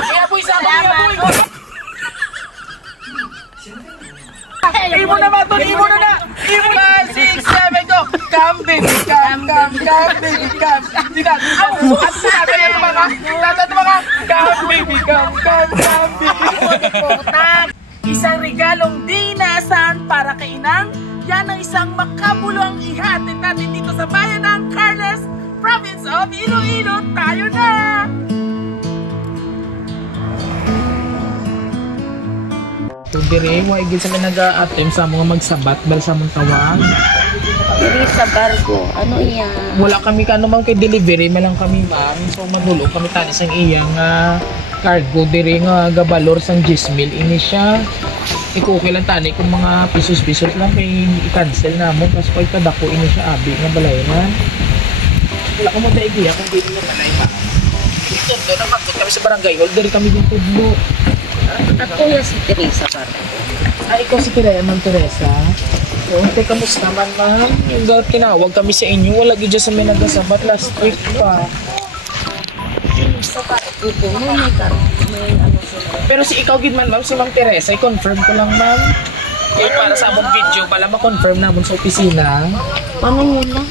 Kaya po isa kami po. Imo na ba ito? Imo na na! Imo na! 6, 7, go! Come baby, come baby, come! Hindi na! At sinabi na mga! Tatata mga! Come baby, come baby! Isang regalong di inaasahan para kay Inang. Yan ang isang makabuluang ihatid natin dito sa bayan ng Carles, province of Iloilo. Tayo na! So dire, waigil sa nag-a-attempt sa mga magsabat dahil sa mong tawag. Diri sa barko, ano iya? Wala kami ka naman kay delivery, malang kami ma'am. So manulo kami tani sang iyang cargo dire nga gabalor sang 10,000 ini siya. Ikuki lang tani kung mga pisos-pisos lang kay i-cancel na mo kasi kay kadako ini siya abi nga balayaran. Wala ko mo da idea kung dili na talay pa. Ito do nagpakot kami sa barangay hall, dire kami din tudlo. Ako yan si Teresa barko. Ay, ikaw si Ma'am Teresa. So, kamusta man ma'am? Yung tinawag kami sa inyo, wala gid sa may nagasabat last week pa. Sa barko ko, may ano sila. Pero si ikaw gid man ma'am, si Ma'am Teresa, i-confirm ko lang ma'am. Eh, para sa among video, pala ma-confirm namon sa opisina. Ano yun lang?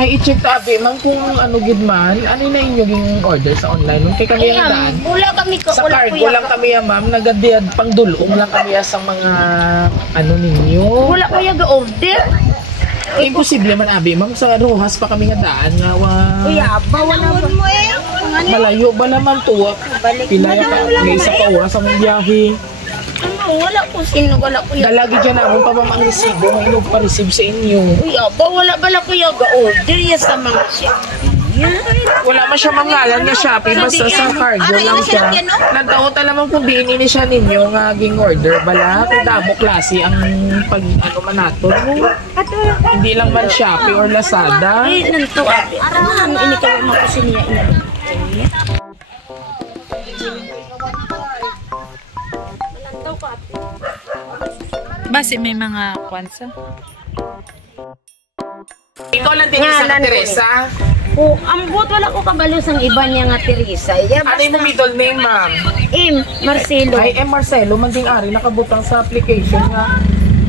Ay, i-check tabi ma'am kung ano gid man, ano na inyo yung order sa online. Nung kay kami ang daan. Wala kami ko. Sa cargo lang kami ma'am, nagadiyad pang dulong lang kami sa mga ano ninyo. Wala ko yung order. Imposible man abi ma'am, sa Rojas pa kami nga daan nga Uy, aba, wala mo eh. malayo ba naman to? Pila ya pa, may isa pa oras sa mong biyahe. Ano, wala ko sino, wala ko yung... Dalagi dyan ako pa bang ang resibo, may inog pa receive sa inyo. Uy, aba, wala bala ko yung order yan sa mga siya. Wala man siya mangalan nga Shopee, basta sa cargo lang siya. Nagtauta naman kung di ini siya ninyo nga ging order bala. Kung damo klase ang pag ano man nato. Hindi lang man Shopee or Lazada. Ay, nanto abi. Ano ini ka mo ko siniya ina. Nanto ko abi. Basi may mga kwansa. Ikaw lang din isa Teresa. Oh, ambot wala ko kabalo sang iba niya nga Teresa. Ano yung middle name, ma'am? Marcelo. Ay, Marcelo, manding ari nakabutang sa application nga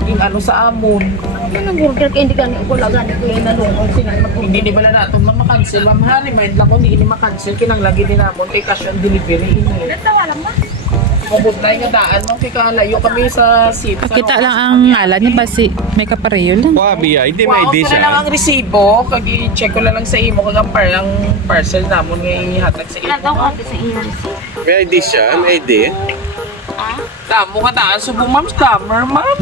yung ano sa amon. Ano burger kay hindi gani ko lagan ko yung nalungkot sila. Hindi di bala nato ma-cancel. Ma'am, remind lang ko hindi ini ma-cancel kinang lagi din namon kay cash on delivery ini. Tawa lang ba? Mabot na yung daan mo kay kalayo kami sa city. Pakita lang ang ngalan niya basi may kapareho lang. Wabi ay, hindi may ID siya. Wow, lang ang resibo. Kag-check ko lang sa imo kag ang parcel namon nga ihatag sa imo. Nataw ko sa iyo. May ID siya, may ID. Tamo nga daan subong ma'am scammer ma'am.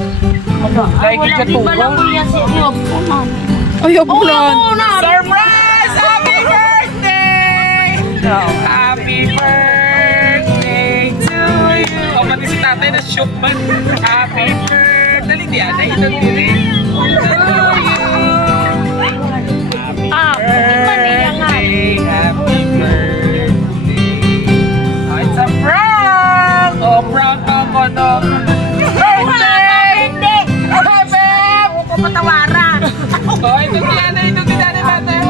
Lagi ka tuwa. Wala ko yan sa iyo po mami. Ay, obulan. Surprise! Happy birthday! Happy birthday to you! O, pati si tatay na shock man. Happy birthday! Dali di ata, ito dili. To you! Happy birthday! Happy birthday! Oh, it's a prank! Oh, prank ako, no? Patawaran. Oh, ito si Nanay Bata.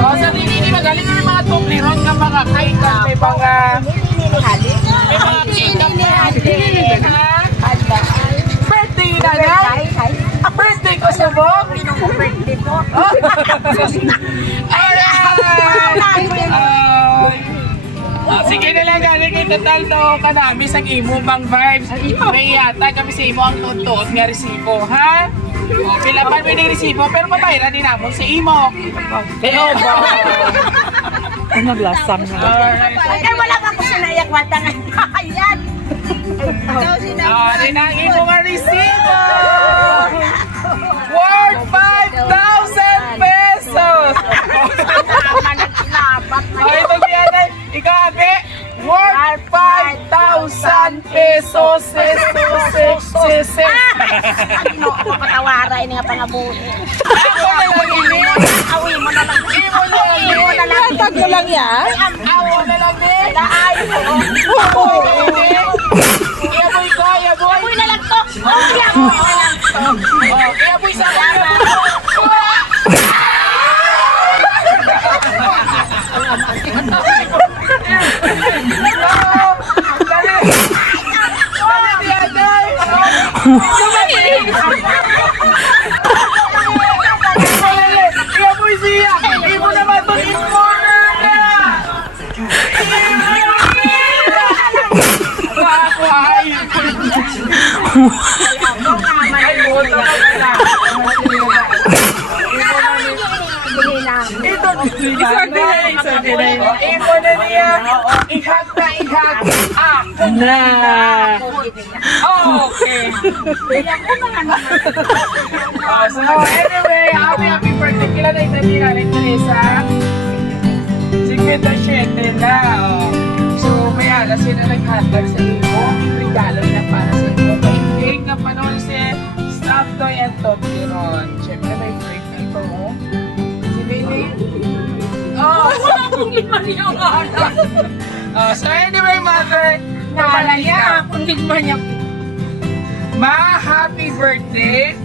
Oh, sa nini magaling yung mga Toblerone nga mga kaika. May mga... May mga kita. Birthday na Nanay. Birthday ko sa mo. Pinong birthday ko. Sige na lang galing kay total to kanami sa imo bang vibes. May yata kami sa imo ang tutuot nga resibo, ha? O, pilapan mo yung resibo, pero mabayran din namon sa imo. Pero ba? Ay, naglasang na. Ay, wala pa ko sinayak wata nga. Ayan. Rin ang imo nga resibo. Worth 5,000 pesos. Ay, ito kaya ikaw, abe. Worth 5,000 pesos. Ano ako patawara ini nga pangabuhi. Ako na lang ini. Awi mo na lang. Imo na lang. Tag mo lang yan. Awo na lang eh. Daay mo. Iyaboy ko, iyaboy. Awi na lang to. Iyaboy na lang to. Iyaboy sa kama. Iya po siya! Ibo naman to in corner na! Kakwai! Ay, buto ka pala. Ito, isa din. Ibo na niya. Ihag na ihag. Ako na. Okay. So anyway, happy birthday kila na Itabira ni Teresa. 57 na. So kaya na sila nag-handle sa iyo. Regalo na para sa iyo. Cake na panahon si Stuffed Toy and Toblerone. Siyempre may freak na ito. Si Baby. Oh! So anyway, mother. Nalaya, kung man niya. Ma, happy birthday!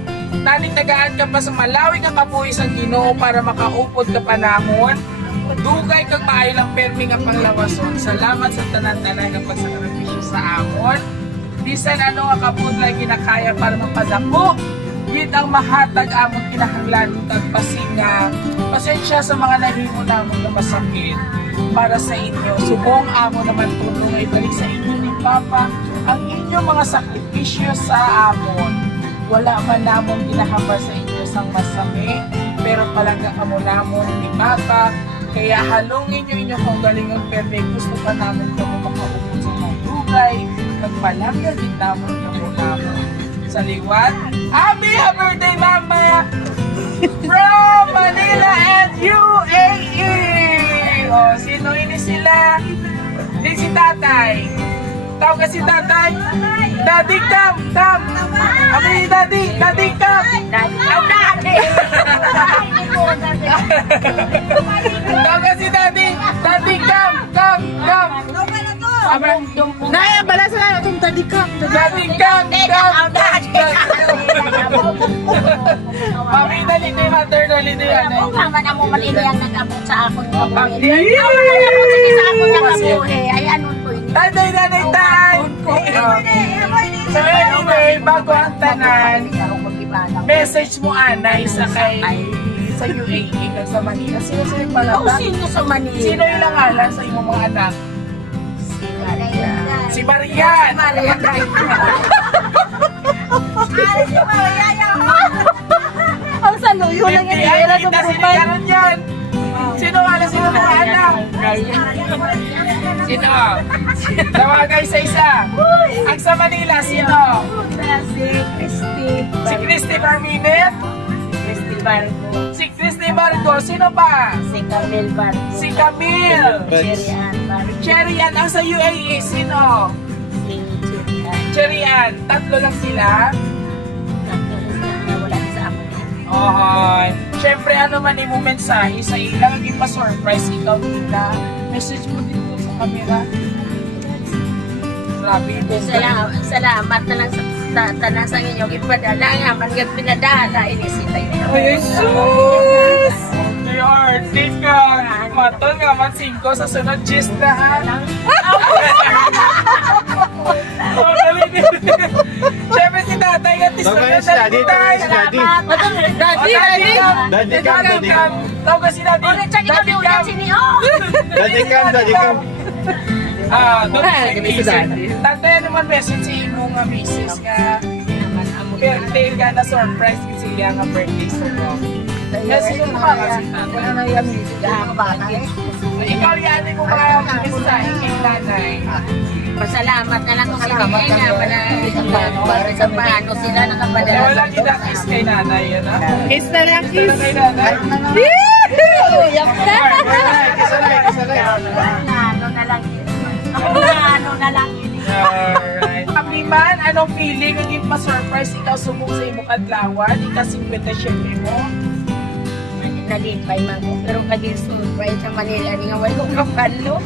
Taning nagaan ka pa sa malawig ang kapuhis ang Ginoo para makaupod ka panahon. Dugay kang maayo lang permi nga panglawason. Salamat sa tanan-tanan ng pagsakripisyo sa amon. Bisan ano nga kapudlay kinakaya para mapadako. Gid ang mahatag amon kinahanglan kag pasinga. Pasensya sa mga nahimo namon na masakit para sa inyo. Subong amo naman tulong ay balik sa inyo ni Papa ang inyong mga sakripisyo sa amon. Wala man namon ginahambal sa inyo sang masami, pero palaga amo namon ni Papa. Kaya halungin nyo inyong kaugalingon perme. Gusto pa namin kamo makaupod sa mga dugay kag palaga din namon kamo namon. Sa liwat, happy birthday Mama! From Manila and UAE! O, sino ini sila? Di si Tatay. Tawag ka si Tatay? Daddy Cam! Cam! Kami ni Daddy! Daddy Cam! Daddy! Tawag ka si Daddy! Daddy Cam! Cam! Cam! Naya, balasan na itong Daddy Cam. Daddy Cam! Cam! Mami, dali na yung mother, dali na yan. Ako naman ang malili ang nag-abot sa akong kabuhi. Pag-ibig! Ako naman ang sa akong kabuhi. Ay, anong po yun? Tatay, nanay, tay! So anyway, bago ang tanan, message mo anay sa kay sa UAE kag sa Manila. Sino yung palata? Sino sa Manila? Sino yung langalan sa iyong mga anak? Si Marian! Ang saluyo lang yan. Ay, Wala kita sa sinikaran yan! Sino wala sino mga anak? Sino? Tawagay sa isa. Ang sa Manila, sino? Si Christy. Si Christy Barminet? Christy Barco. Si Christy Barco. Sino pa? Si Camille Barco. Si Camille. Cherry Ann Barco. Cherry Ann. Ang sa UAE, sino? Si Cherry Ann. Cherry Ann. Tatlo lang sila. Wala sa amin. Ohoy. Siyempre, ano man yung mensahe sa ilang naging pa-surprise ikaw nila. Message mo dito sa camera. Grabe ito. Salamat na lang sa tanang sa inyong ipadala nga mangat pinadala inisita niyo. Ay, Jesus! Your ka. Matol nga man 5 sa sunod 10 na ha. Oh, dali din. Siyempre si tatay at iso na dali tayo. Daddy. Daddy Cam, Daddy Cam. Tawag ka si daddy. Daddy Cam. Daddy Cam, Daddy Cam. Doon sa misis. Tatay naman message sa imo nga misis nga. Birthday ka na surprise kasi siya nga birthday sa mo. Kasi yung mga wala na yung music. Ikaw yan mo mga mensahe kay nanay. Pasalamat na lang kung sige nga para sa paano sila nakapadala. Wala kiss kay nanay yan ha? Kiss na lang, Kiss kiss. kay nanay. Yak na. Ano na lang yun. Ano na lang yun. Alright. Kapiman, anong feeling? Naging pa-surprise ikaw sumok sa imong adlawan? Ika-57 mo? Nalipay man ko. Pero kaging surprise sa Manila. Di nga wala kong kapalo.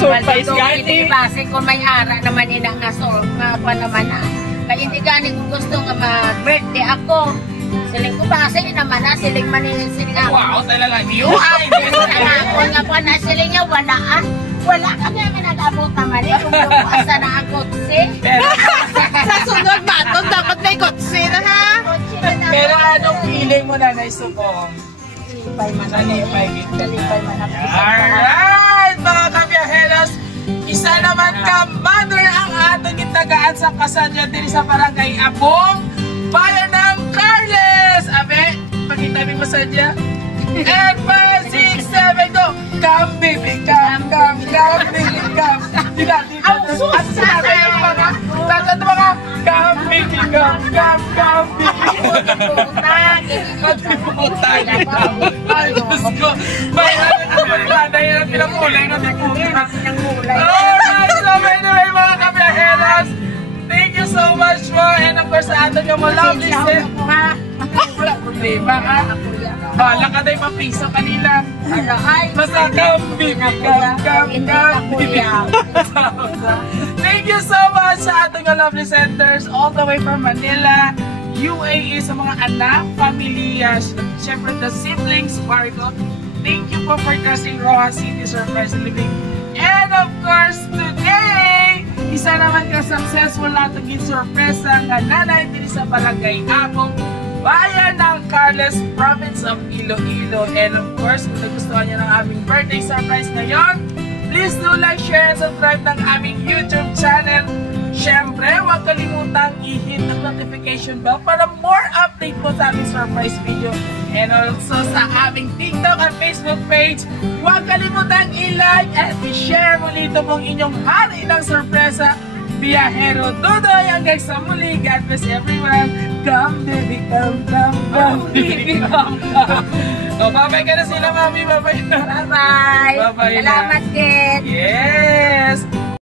Surprise yan, Hindi base ko may ara naman yun ang nasol. Nga pa naman na. Kaya hindi gani kung gusto nga mag-birthday ako. Siling ko base naman na. Siling Manila. Siling ako. Wow, talaga niyo? Ay, ako nga pa na siling nga wala ah. Wala kami nga nag-abot naman eh. Kung asa na ako si. Sa sunod baton, dapat mo Nanay Subong? Lipay man. Nalipay kita. Lipay man. Alright, mga kabiyaheros, isa naman ka mother ang atong gitagaan sa kasadya din sa barangay Abong, bayan ng Carles. Abe, pagkitabi mo sadya. And 5, 6, 7, go! Come baby, come, come, come baby, come. Dila, dila. At sinabi yung mga, tatlo mga, come baby, come, come, come baby. Matibutay ito. Ay, Diyos ko. Bayan, dahil ang pinamulay na tikutin. Alright, so anyway mga kabiyaheras, thank you so much po. And of course, sa ato yung mga lovely set. Wala problema ha. Bala ka tayo mapiso kanila. Basta kambi, kambi. Thank you so much sa ating lovely centers all the way from Manila, UAE, sa mga anak, pamilya, syempre the siblings, Barco. Thank you po for trusting Roja City Surprise Living. And of course, today, isa naman ka successful natin yung sorpresa nga nanay din sa Barangay Abong, bayan ng Carles, province of Iloilo. And of course, kung nagustuhan niyo ng aming birthday surprise ngayon, please do like, share, and subscribe ng aming YouTube channel. Siyempre, huwag kalimutang i-hit ang notification bell para more update po sa aming surprise video. And also sa aming TikTok at Facebook page, huwag kalimutang i-like at i-share muli ito pong inyong hari ng sorpresa. Biyahero Dudoy hanggang sa muli. God bless everyone. Come baby, come, come, come baby, come, come. O, babay ka na sila, mami. Babay na. Bye-bye. Bye-bye na. Salamat, Kit. Yes.